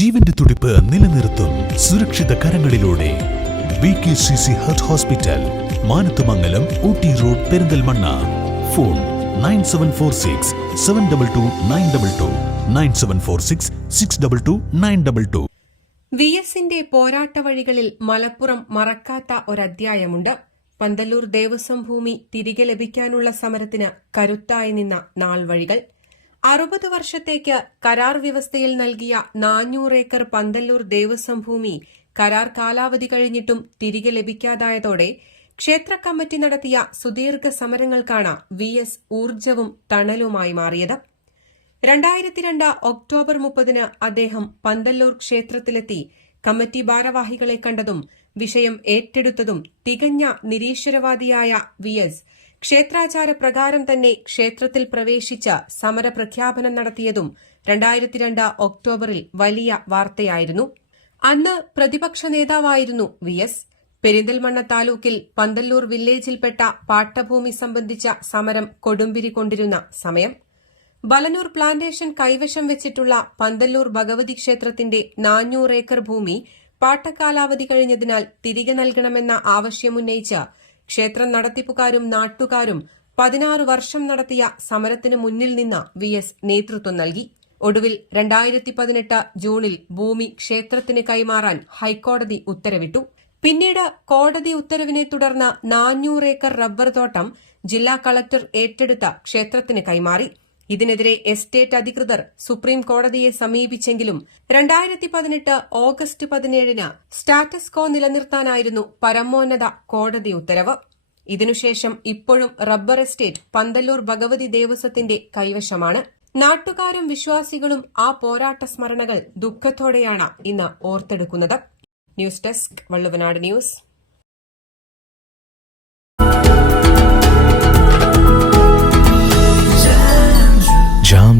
ജീവന്റെ തുടിപ്പ് നിലനിർത്തും സുരക്ഷിത കരങ്ങളിലൂടെ. B K C C heart hospital Manathumangalam Ooty road Perinthalmanna. Phone nine seven four six seven double two nine double two nine seven four six six double two nine double two. V എസിന്റെ പോരാട്ട വഴികളിൽ മലപ്പുറം മറക്കാത്ത ഒരധ്യായമുണ്ട്. പന്തല്ലൂർ ദേവസ്വം ഭൂമി തിരികെ ലഭിക്കാനുള്ള സമരത്തിന് കരുത്തായി നിന്ന നാൾവഴികൾ. അറുപത് വർഷത്തേക്ക് കരാർ വ്യവസ്ഥയിൽ നൽകിയ നാനൂറ് ഏക്കർ പന്തല്ലൂർ ദേവസ്വം ഭൂമി കരാർ കാലാവധി കഴിഞ്ഞിട്ടും തിരികെ ലഭിക്കാതായതോടെ ക്ഷേത്ര കമ്മിറ്റി നടത്തിയ സുദീർഘ സമരങ്ങൾക്കാണ് വി എസ് ഊർജവും തണലുമായി മാറിയത്. രണ്ടായിരത്തി രണ്ട് ഒക്ടോബർ മുപ്പതിന് അദ്ദേഹം പന്തല്ലൂർ ക്ഷേത്രത്തിലെത്തി. കമ്മിറ്റി ഭാരവാഹികളെ കണ്ടതും വിഷയം ഏറ്റെടുത്തതും തികഞ്ഞ നിരീശ്വരവാദിയായ വി എസ് ക്ഷേത്രാചാര പ്രകാരം തന്നെ ക്ഷേത്രത്തിൽ പ്രവേശിച്ച സമരപ്രഖ്യാപനം നടത്തിയതും രണ്ടായിരത്തി രണ്ട് ഒക്ടോബറിൽ വലിയ വാർത്തയായിരുന്നു. അന്ന് പ്രതിപക്ഷ നേതാവായിരുന്നു വി എസ്. പെരിന്തൽമണ്ണ താലൂക്കിൽ പന്തല്ലൂർ വില്ലേജിൽപ്പെട്ട പാട്ടഭൂമി സംബന്ധിച്ച സമരം കൊടുമ്പിരി കൊണ്ടിരുന്ന സമയം. ബലനൂർ പ്ലാന്റേഷൻ കൈവശം വെച്ചിട്ടുള്ള പന്തല്ലൂർ ഭഗവതി ക്ഷേത്രത്തിന്റെ നാനൂറ് ഏക്കർ ഭൂമി പാട്ടക്കാലാവധി കഴിഞ്ഞതിനാൽ തിരികെ നൽകണമെന്ന ആവശ്യമുന്നയിച്ച് ക്ഷേത്രം നടത്തിപ്പുകാരും നാട്ടുകാരും പതിനാറ് വർഷം നടത്തിയ സമരത്തിന് മുന്നിൽ നിന്ന് വി എസ് നേതൃത്വം നൽകി. ഒടുവിൽ രണ്ടായിരത്തി പതിനെട്ട് ജൂണിൽ ഭൂമി ക്ഷേത്രത്തിന് കൈമാറാൻ ഹൈക്കോടതി ഉത്തരവിട്ടു. പിന്നീട് കോടതി ഉത്തരവിനെ തുടർന്ന് നാനൂറ് ഏക്കർ റബ്ബർ തോട്ടം ജില്ലാ കളക്ടർ ഏറ്റെടുത്ത ക്ഷേത്രത്തിന് കൈമാറി. ഇതിനെതിരെ എസ്റ്റേറ്റ് അധികൃതർ സുപ്രീം കോടതിയെ സമീപിച്ചെങ്കിലും രണ്ടായിരത്തി പതിനെട്ട് ഓഗസ്റ്റ് പതിനേഴിന് സ്റ്റാറ്റസ് കോ നിലനിർത്താനായിരുന്നു പരമോന്നത കോടതി ഉത്തരവ്. ഇതിനുശേഷം ഇപ്പോഴും റബ്ബർ എസ്റ്റേറ്റ് പന്തല്ലൂർ ഭഗവതി ദേവസ്വത്തിന്റെ കൈവശമാണ്. നാട്ടുകാരും വിശ്വാസികളും ആ പോരാട്ട സ്മരണകൾ ദുഃഖത്തോടെയാണ് ഇന്ന് ഓർത്തെടുക്കുന്നത്. News desk Valluvanad news.